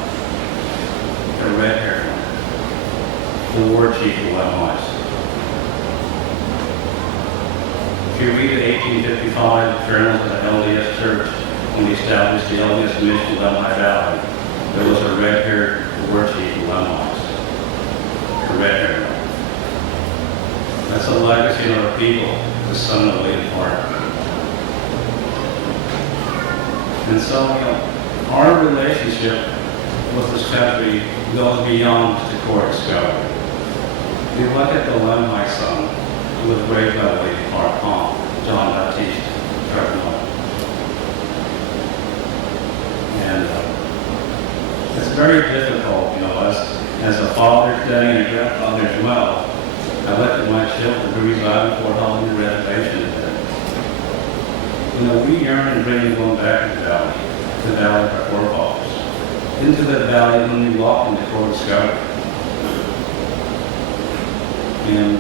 the red-haired one, the war chief of Lemhi's. If you read the 1855 journals of the LDS Church, when they established the LDS mission of Lemhi Valley, there was a red-haired war chief of Lemhi's. A red-haired one. That's a legacy of our people, the son of William Clark. And so, our relationship with this country goes beyond just a core discovery. We look at the Lemhi son, who was raised by William Clark, John Baptiste, Cardinal. And it's very difficult, as a father today and a grandfather as well. I look at my children who reside in Fort Hollywood Reservation today. We yearn and dream of going back to the valley of our forefathers. Into the valley when we walk into Fort Discovery. And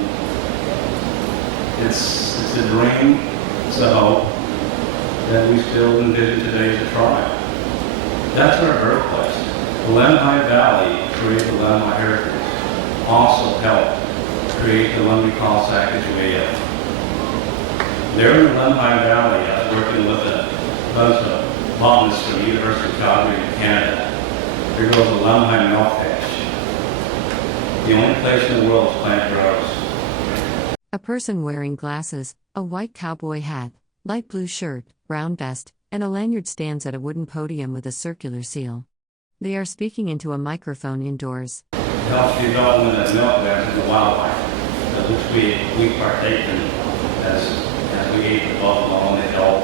it's a dream, it's a hope that we still envision today as a tribe. That's our birthplace. The Lemhi Valley created the Lemhi heritage. Also helped create the one we call Sacagawea. There in the Lemhi Valley, I was working with a bunch of botanists from the University of Calgary in Canada. There goes a Lemhi milkfish. The only place in the world this plant grows. A person wearing glasses, a white cowboy hat, light blue shirt, brown vest, and a lanyard stands at a wooden podium with a circular seal. They are speaking into a microphone indoors. It helps the development of milkweeds and the wildlife, which we partake in as we eat the buffalo and the elk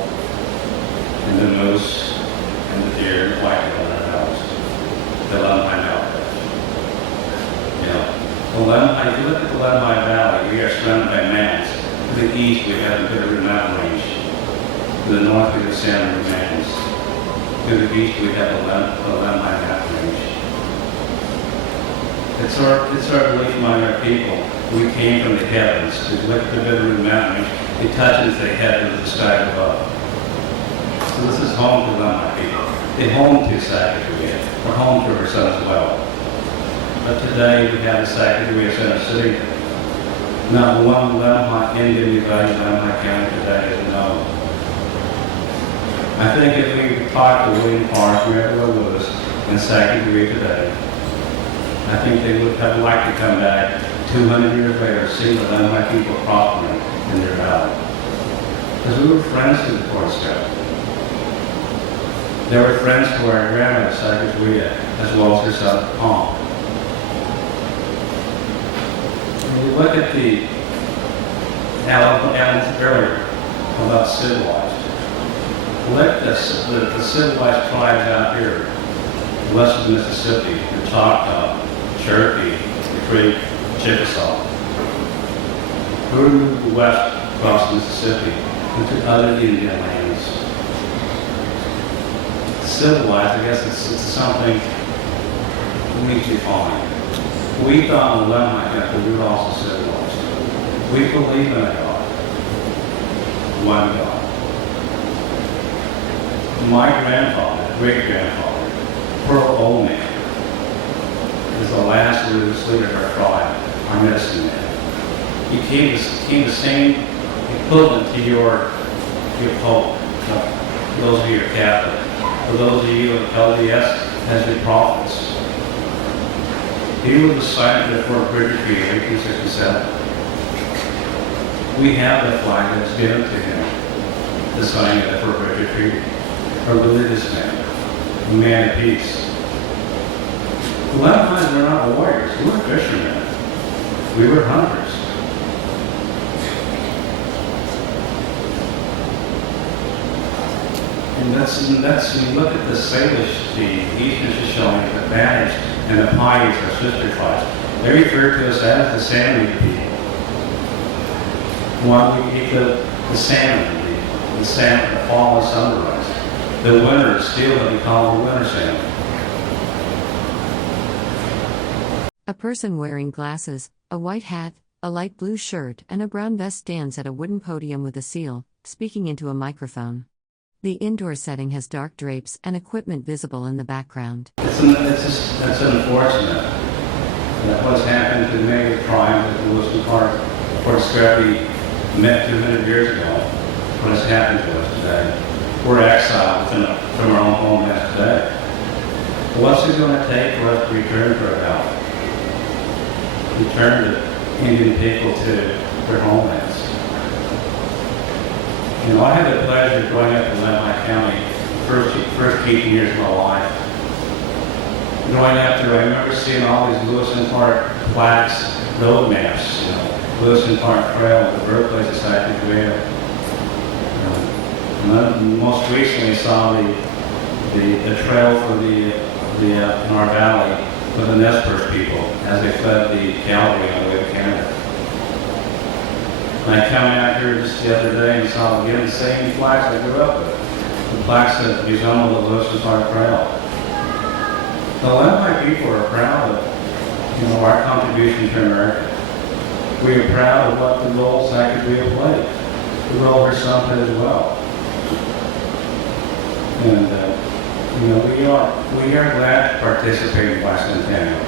and the moose and the deer and the whitetail in our valleys. The Lemhi milkfish. If you look at the Lemhi Valley, we are surrounded by mountains. To east, we have the Bitterroot Mountain Range. To the north, we have Santa Rosa Mountains. To the east, we have the Lemhi Mountain Range. It's our belief among our people. We came from the heavens. We look at the Bitterroot Mountain Range. It touches the heaven of the sky above. So this is home to Lemhi people. They're home to Sacagawea. We're home to our son as well. But today we have the Sacagawea Center City. Not one Lemhi Indian divided in Lemhi County today is known. I think if we talked to William Clark, Mary Lewis, and Sacagawea today, I think they would have liked to come back 200 years later, see the Lemhi people prospering in their valley. Because we were friends to the Boy Scouts. They were friends to our grandmother, Sacagawea, as well as her son, Tom. When you look at the Alan's earlier about civilized, look at the civilized tribes out here, west of Mississippi, the Choctaw, Cherokee, the Creek, Chickasaw. Who moved west across Mississippi into other Indian lands? Civilized, I guess it's something we need to find. We thought in the Lemhi country we were also civilized. We believe in a God. One God. My grandfather, great-grandfather, Pearl Old Man, is the last religious leader of our tribe, our medicine man. He came the same equivalent to your Pope, those of you who are Catholic, for those of you who are LDS, as your prophets. He was the signer of Fort Bridger Treaty in 1867. We have the flag that's given to him, the signing of the Fort Bridger Treaty. A religious man, a man of peace. A lot of times we're not warriors, we were fishermen. We were hunters. And that's when you look at the Salish, the Eastern Shoshone, the Bannock, and the Piutes, our sister tribes. They refer to us as the salmon people. One, we eat the salmon, the salmon, the fall and sunrise. The winter is still what we call the winter salmon. A person wearing glasses, a white hat, a light blue shirt, and a brown vest stands at a wooden podium with a seal, speaking into a microphone. The indoor setting has dark drapes and equipment visible in the background. It's unfortunate that what's happened to many of the tribes that Lewis Clark met 200 years ago, what has happened to us today. We're exiled from our own homelands today. What's it going to take for us to return to our valley? Return the Indian people to their homelands. You know, I had the pleasure of growing up in Lemhi County first 18 years of my life. Growing up there, I remember seeing all these Lewis and Clark plaques, road maps, Lewis and Clark Trail, the birthplace of Sacagawea. Most recently saw the trail for in our valley for the Nez Perce people as they fled the cavalry on the way to Canada. And I came out here just the other day and saw again the same flags I grew up with, the plaques that resemble the Lewis and Clark Trail. The Lemhi people are proud of our contribution to America. We are proud of what the role Sacagawea played, the role her son played as well. And we are glad to participate in Bicentennial,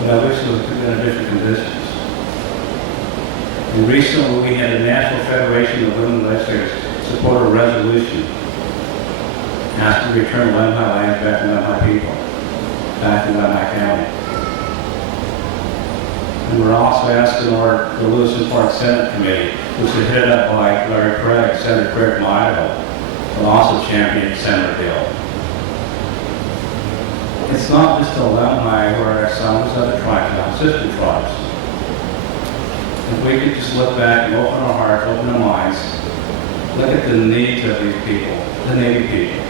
but I wish it was in different conditions. And recently, we had the National Federation of Women Legislators support a resolution asking to return Lemhi lands back to Lemhi people, back to Lemhi County. And we're also asking the Lewis and Clark Senate Committee, which is headed up by Larry Craig, Senator Craig from Idaho, will also champion Senator Bill. It's not just the Lemhi who are exiles, other tribes now, sister tribes. If we could just look back and open our hearts, open our minds, look at the needs of these people, the Native people,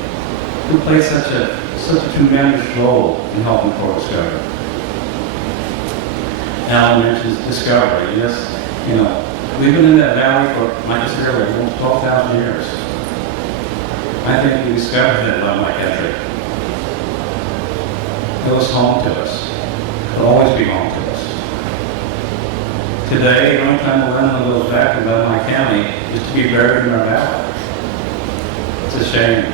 who play such a tremendous role in helping for discovery. Alan mentions discovery. Yes, We've been in that valley for, like I said earlier, almost 12,000 years. I think we discovered that love my country. It was home to us. It'll always be home to us. Today, the only time the land goes back to my county is to be buried in our valley. It's a shame.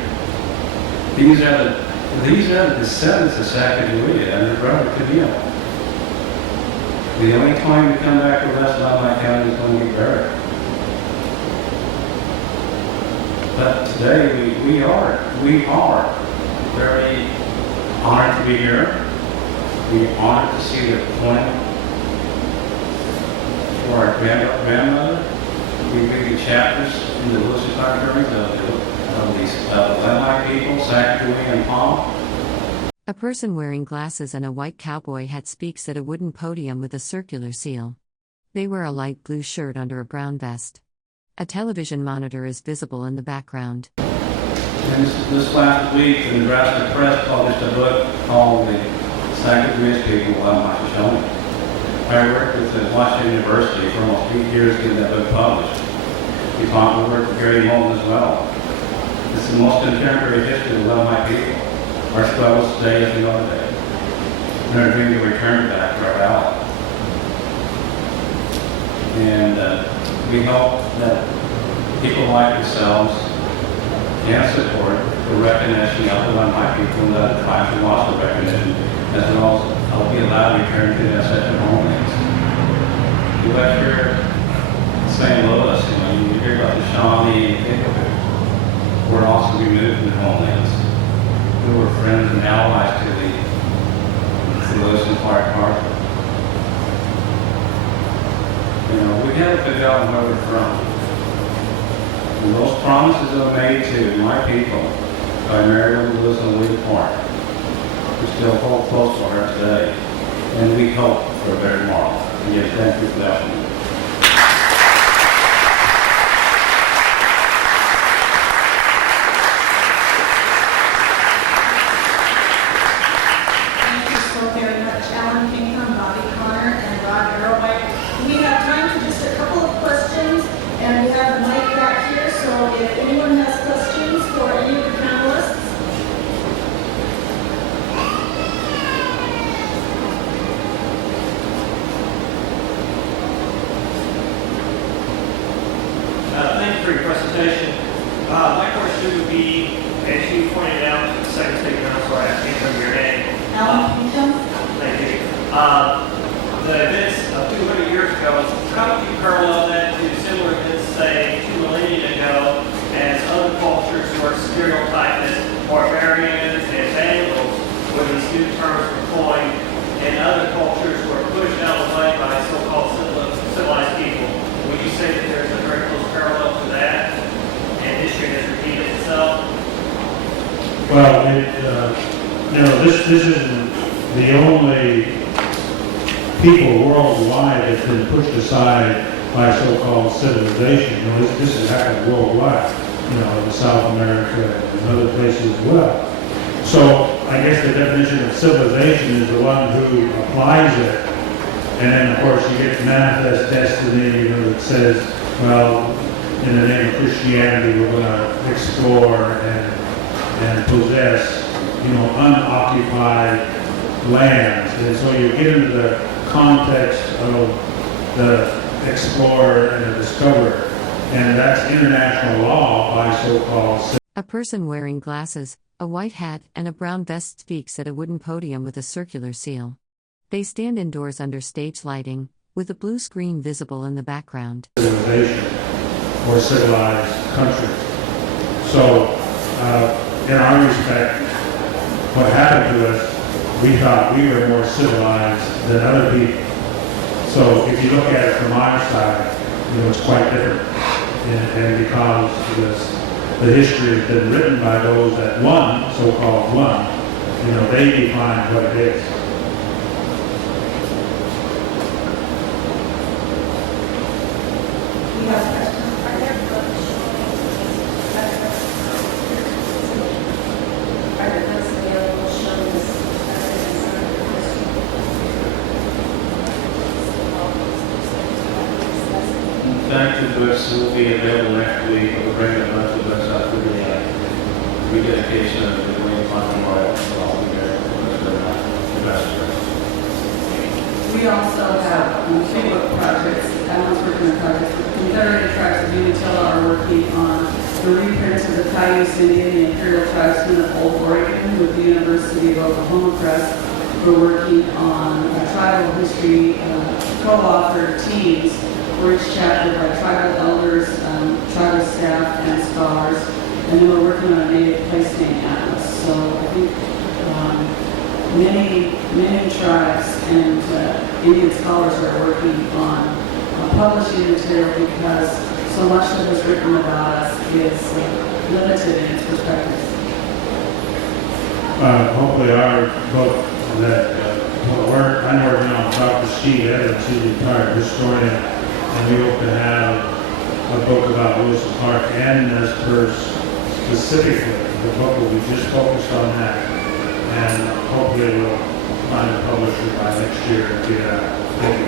These are the descendants of Sacagawea and their brother Camille. The only time to come back to West my County is when we buried. But today we are very honored to be here. We are honored to see the point for our grandmother. We read the chapters in the Lewis Clark Bicentennial of the Lemhi people, Sacagawea and Palm. A person wearing glasses and a white cowboy hat speaks at a wooden podium with a circular seal. They wear a light blue shirt under a brown vest. A television monitor is visible in the background. And this last week, the Nebraska Press published a book called The Sacagawea People of Shoshone. I worked with Washington University for almost 8 years getting that book published. We worked with Gary Moulton as well. It's the most contemporary history of my people. Our struggles today as we know today. And our dream to return back to our valley. And we hope that people like yourselves can support the recognition of the Lemhi people and other tribes who lost the recognition, as well as be allowed to return to their ancestral homelands. You left here in St. Louis, you hear about the Shawnee and Kickapoo, who were also removed from their homelands, who were friends and allies to the Lewis and Clark Bicentennial. We haven't forgotten where we're from. And those promises are made to my people by Mary Lewis and Lewis Clark. We still hold close to her today, and we hope for a better tomorrow. Again, thank you for that. For your presentation. My question would be, as you pointed out to the Secretary Council, I can't remember your name. Alan Pinkham? Thank you. The events of 200 years ago, how would you parallel that to similar events, say, 2 millennia ago, as other cultures were stereotyped as barbarians and vandals, where these new terms were coined, and other cultures were pushed out of the way by so-called civilized people? Would you say that there's a very close parallel to that, and history has repeated itself? Well, this isn't the only people worldwide that's been pushed aside by so-called civilization. This has happened worldwide, in South America and other places as well. So I guess the definition of civilization is the one who applies it. And then, of course, you get manifest destiny, that says, well, in the name of Christianity, we're going to explore and possess, unoccupied lands. And so you get into the context of the explorer and the discoverer. And that's international law by so-called. A person wearing glasses, a white hat, and a brown vest speaks at a wooden podium with a circular seal. They stand indoors under stage lighting, with a blue screen visible in the background. Civilization or civilized country. So, in our respect, what happened to us, we thought we were more civilized than other people. So, if you look at it from our side, it's quite different. And because the history has been written by those that won, so-called won, they define what it is. In books will be available next week. We'll bring a bunch of books up for the rededication of the William Clark Memorial. I'll be there for the investor. We also have 2 book projects. Alan's working on projects. The Confederated Tribes of Umatilla are working on the reprints of the Cayuse Indian, the Imperial Tribesmen of Old Oregon with the University of Oklahoma Press. We're working on tribal history co-authored teams for each chapter by tribal elders, tribal staff, and scholars. And then we're working on a native place name atlas. So I think many tribes and Indian scholars are working on publishing material because so much that was written about us is limited in its perspective. Hopefully our book that I'm working on, Dr. Steve Evans, he's a retired historian, and we hope to have a book about Lewis Clark and Nez Perce specifically. The book will be just focused on that, and hopefully we'll find a publisher by next year to do that. Thank you.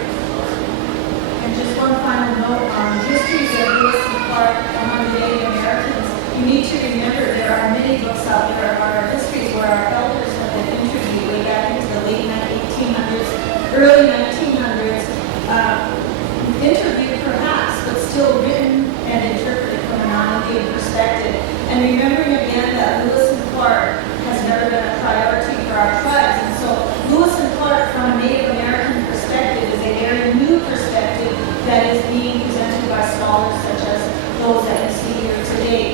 And just one final note on histories of Lewis and Clark among the Native Americans. You need to remember there are many books out there about our histories where our elders have been interviewed way back into the late 1800s, early 1900s, interviewed perhaps, but still written and interpreted from a non-Indian perspective. And remembering again that Lewis and Clark has never been a priority for our tribes. And so Lewis and Clark from a Native American perspective is a very new perspective that is being presented by scholars such as those that you see here today.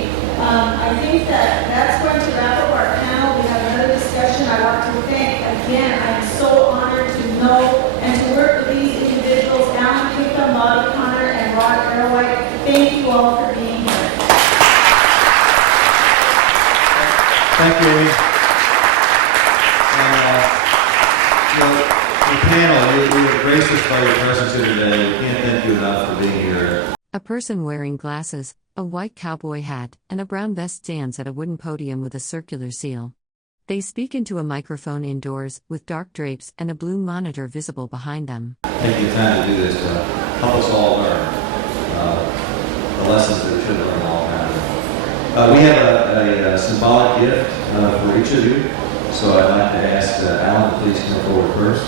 I think that that's going to wrap up our panel. We have another discussion. I want to thank again. I am so honored to know and to work with these individuals, Alan Kika, Maudie Connor, and Rod Arrowhite. Thank you all for being here. Thank you, Amy. The panel, you were gracious by your presence here today. We can't thank you enough for being here. A person wearing glasses, a white cowboy hat, and a brown vest stands at a wooden podium with a circular seal. They speak into a microphone indoors, with dark drapes and a blue monitor visible behind them. Take the time to do this to help us all learn the lessons that we should learn all around. We have a symbolic gift for each of you, so I'd like to ask Alan to please come forward first,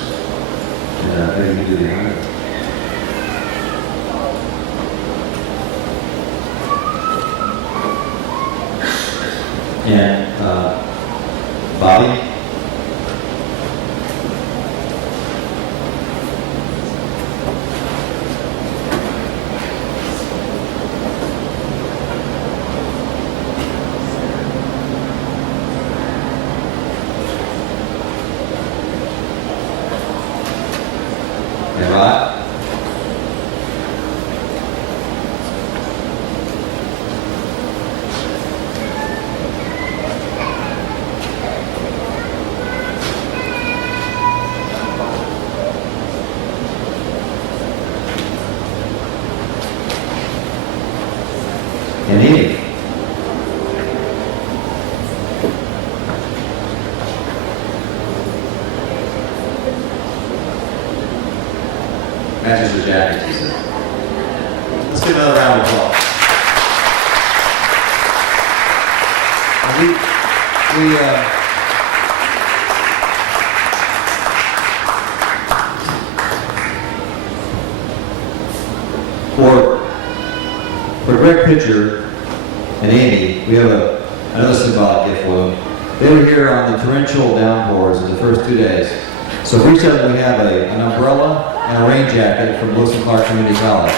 and maybe you can do the honor. And Bobby. And Rod. And Amy. Matches the jacket, he said. Let's give another round of applause. For Greg Pitcher and Amy, we have another symbolic gift for them. They were here on the torrential downpours in the first 2 days. So for each of them, we have an umbrella and a rain jacket from Lewis Clark Community College.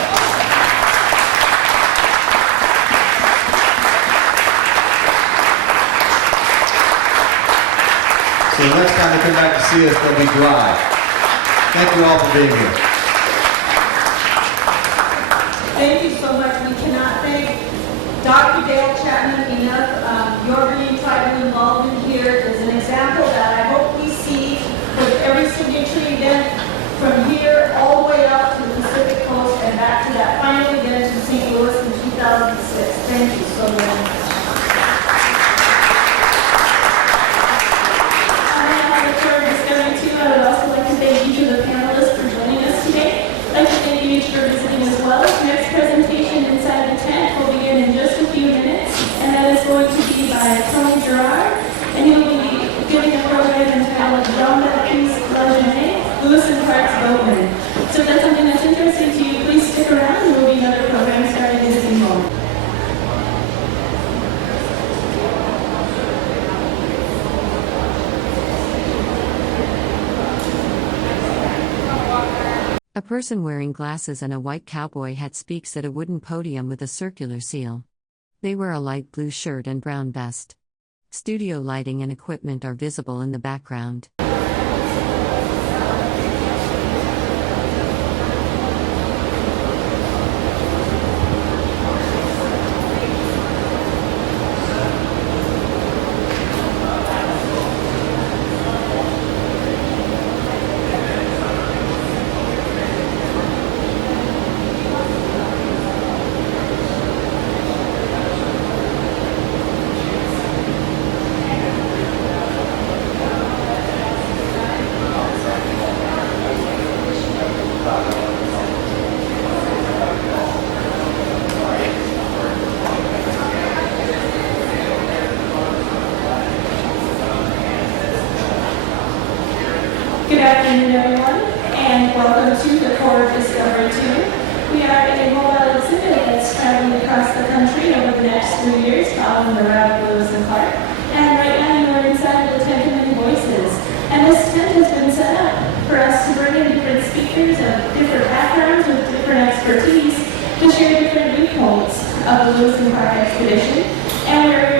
So the next time they come back to see us, they'll be dry. Thank you all for being here. Thank you so much. We cannot thank Dr. Dale Chapman enough. Your being tribal involvement here is an example that I hope we see with every signature event from here all the way out to the Pacific Coast and back to that final event in St. Louis in 2006. Thank you so very much. I would also like to thank each of the panelists for joining us today. I'd like to thank you each for visiting as well. Next presentation in Clark's boatmen. So if that's something that's interesting to you, please stick around. There will be another program starting in just a moment. A person wearing glasses and a white cowboy hat speaks at a wooden podium with a circular seal. They wear a light blue shirt and brown vest. Studio lighting and equipment are visible in the background. Good afternoon, everyone, and welcome to the Core Discovery Tour. We are a mobile exhibit that's traveling across the country over the next 3 years, following the route of Lewis and Clark. And right now, you are inside of the tent of many voices. And this tent has been set up for us to bring in different speakers of different backgrounds with different expertise to share different viewpoints of the Lewis and Clark expedition. And we're